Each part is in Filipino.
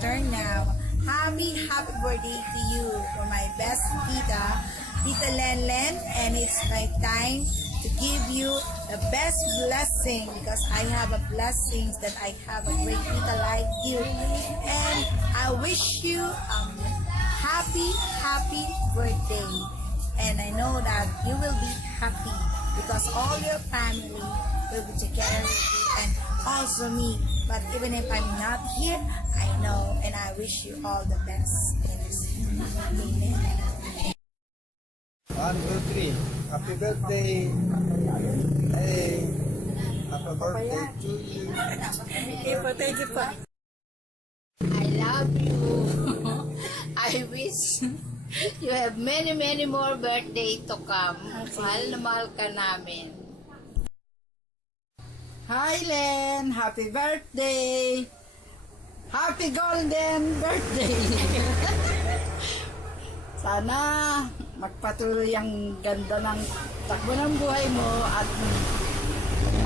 turn now. Happy birthday to you for my best tita, Tita Lenlen, and it's my time to give you the best blessing because I have a blessings that I have a great tita like you, and I wish you happy birthday, and I know that you will be happy because all your family will be together with you and also me. But even if I'm not here, I know and I wish you all the best. Amen. 1, 2, 3. Happy birthday. Hey. Happy birthday to you. Thank you po. I love you. I wish you have many more birthday to come. Mahal na mahal ka namin. Hi Len! Happy birthday! Happy golden birthday! Sana magpatuloy ang ganda ng takbo ng buhay mo at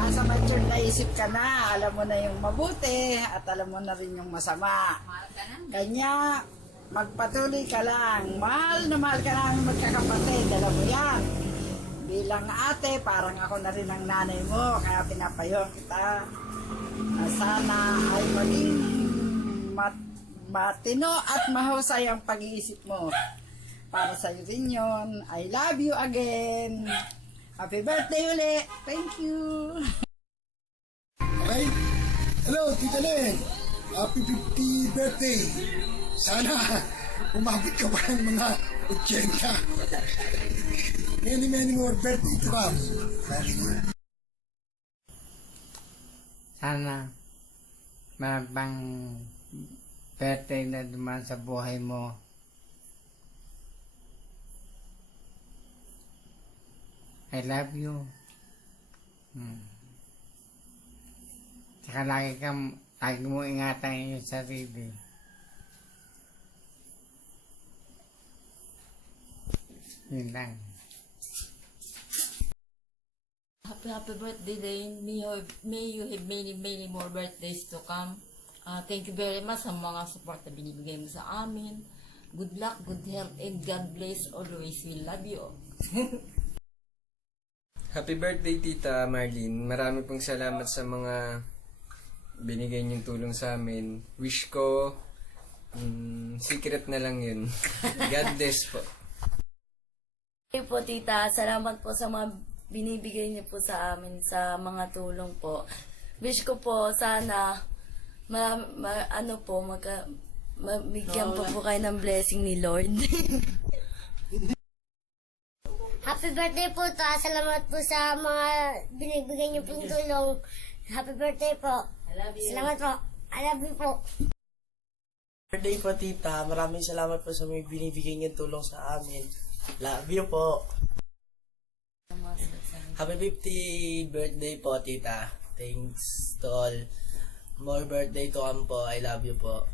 nasa mature na isip ka na. Alam mo na yung mabuti at alam mo na rin yung masama. Mahal ka na. Kanya, magpatuloy ka lang. Mahal na mahal ka namin magkakapatid. Alam mo yan. Bilang ate, parang ako na rin ang nanay mo. Kaya pinapayo kita na sana ay maging matino at mahusay ang pag-iisip mo. Para sa'yo rin yun. I love you again. Happy birthday uli. Thank you. Okay? Hello, Tita Len. Happy 50th birthday. Sana umabot ka pa ng mga 80. Many more birthday to come. Very good. Sana mabang birthday na dumaan sa buhay mo. I love you. Saka lagi mo ingatan yung sarili. Yun lang. Happy birthday, Lane. May you have many more birthdays to come. Thank you very much sa mga support na binibigay mo sa amin. Good luck, good health, and God bless always. We love you. Happy birthday, Tita Marlene. Marami pong salamat sa mga binigay niyong tulong sa amin. Wish ko, secret na lang yun. God bless po. Okay po, Tita. Salamat po sa mga binibigay niyo po sa amin sa mga tulong po. Wish ko po sana mabigyan po kayo ng blessing ni Lord. Happy birthday po ta. Salamat po sa mga binibigay niyo pong tulong. Happy birthday po. Salamat po. I love you po. Birthday po, Tita. Maraming salamat po sa may binibigay niyong tulong sa amin. Love you po. Happy 50th birthday po, Tita. Thanks to all. More birthday to come po. I love you po.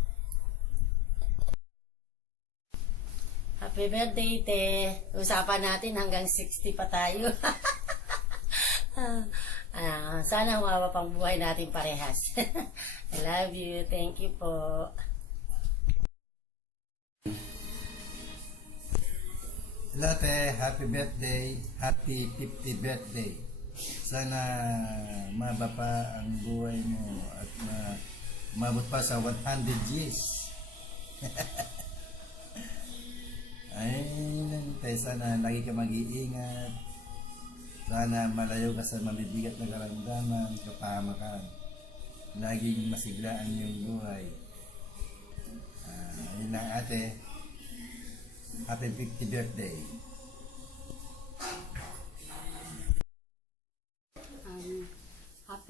Happy birthday, te. Usapan natin hanggang 60 pa tayo. Sana humaba pang buhay natin parehas. I love you. Thank you po. Hello, te. Happy birthday. Happy 50th birthday. Sana maba pa ang buhay mo at mabot pa sa 100 years. Ay, te, sana lagi ka mag-iingat. Sana malayo ka sa mabibigat na karamdaman, kapahamakan. Laging masiglaan yung buhay. Yun lang, ate. Happy 50th birthday.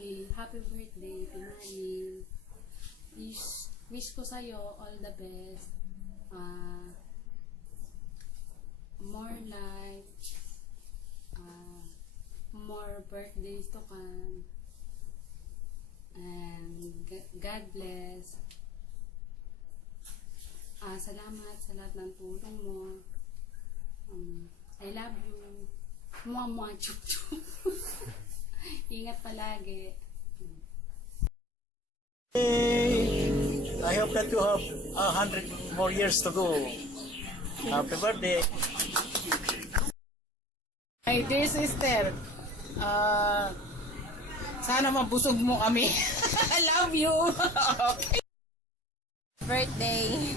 Happy birthday, Pinani. Wish ko sa'yo all the best. More life. More birthdays to come. And God bless. Salamat sa lahat ng tulong mo. I love you. Mua chup chup. Ingat palagi. I hope hope that you have 100 more years to go. Happy birthday. My dear sister, sana mabusog mo kami. I love you. Okay. Birthday.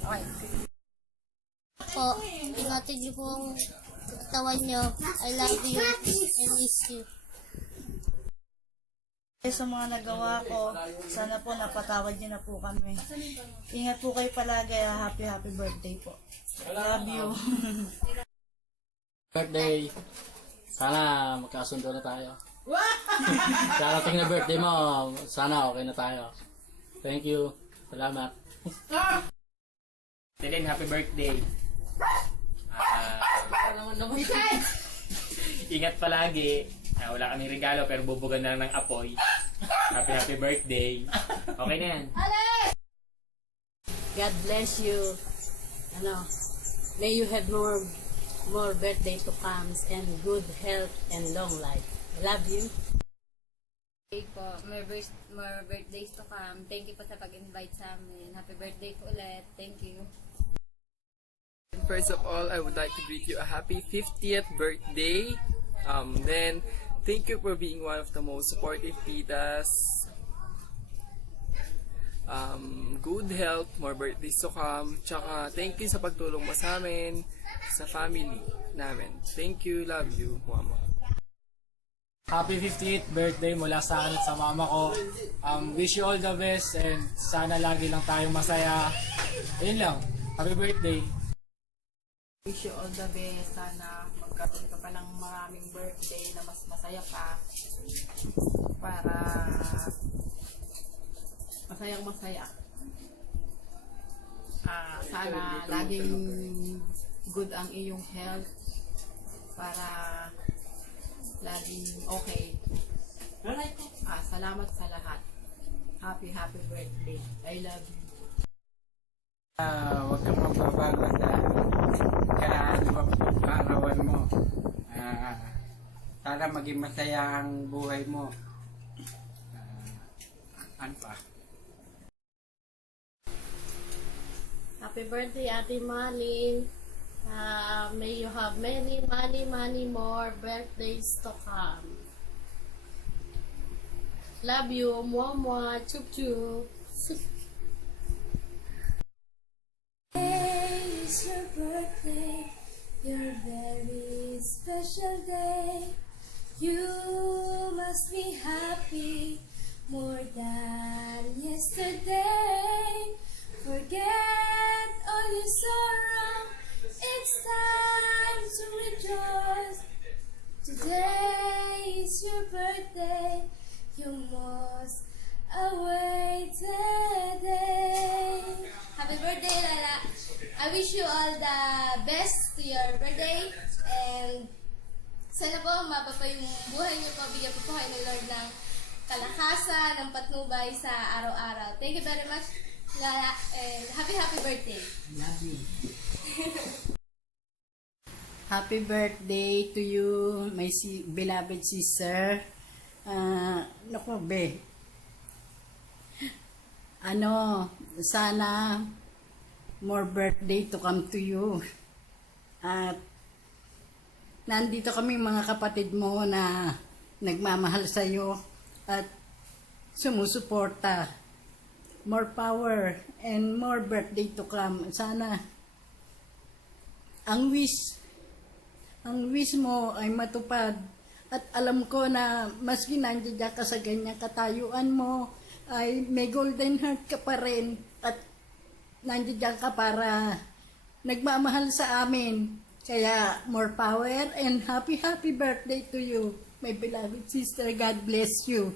Okay. Po, ingatan niyo po ang katawan niyo. I love you. I miss you. Sa mga nagawa ko, sana po napatawad niyo na po kami. Ingat po kayo palagi. Happy birthday po. Love you. Birthday. Sana magkasundo na tayo. Darating na birthday mo, sana okay na tayo. Thank you. Salamat. Dylan, happy birthday. Ingat palagi. Wala kaming regalo pero bubugan na lang ng apoy. Happy birthday. Okay na yan. God bless you. May you have more birthday to come and good health and long life. I love you. Okay po, more birthdays to come. Thank you po sa pag-invite sa amin. Happy birthday po ulit. Thank you. First of all, I would like to greet you a happy 50th birthday. Then, thank you for being one of the most supportive titas. Good health, more birthdays to come. Tsaka, thank you sa pagtulong mo sa amin, sa family namin. Thank you, love you, mama. Happy 58th birthday mula sa akin at sa mama ko. Wish you all the best and sana lagi lang tayong masaya. Ayun lang. Happy birthday. Wish you all the best. Sana magkaroon ka pa ng maraming birthday na mas masaya pa. Para masayang masaya. Sana laging good ang iyong health. Para laging okay. Salamat sa lahat. Happy birthday. I love you. Huwag kang magbabago sa kaarawan mo. Sana maging masaya ang buhay mo. Ano pa? Happy birthday, Ate Malin. May you have many more birthdays to come. Love you. Mwah mwah. Chup chup. Today is your birthday, your very special day. You must be happy more than yesterday. Forget all your sorrow, it's time to rejoice. Today is your birthday, your most awaited day. Happy birthday, Lala. I wish you all the best to your birthday and sana po mapapa yung buhay niyo po, bigyan po kayo ng Lord ng kalakasan, ng patnubay sa araw-araw. Thank you very much, Lala, and happy birthday. Love you. Happy birthday to you, my beloved sister. Naku, be. Sana more birthday to come to you. At nandito kami mga kapatid mo na nagmamahal sa iyo at sumusuporta. More power and more birthday to come. Sana ang wish mo ay matupad. At alam ko na maski nandiyan ka sa ganyang katayuan mo, ay may golden heart ka pa rin at nandiyan ka para nagmamahal sa amin. Kaya more power and happy birthday to you, my beloved sister. God bless you.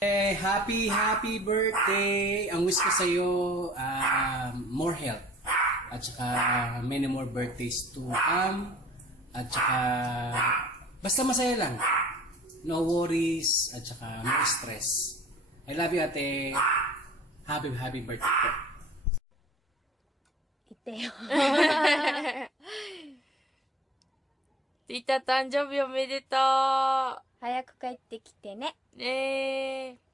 Happy birthday! Ang wish ko sa iyo, more health. At saka many more birthdays to come. At saka basta masaya lang. No worries at saka no stress. I love you, ate. Happy birthday po. ティータ誕生日おめでとう。早く帰ってきてね。ねえ。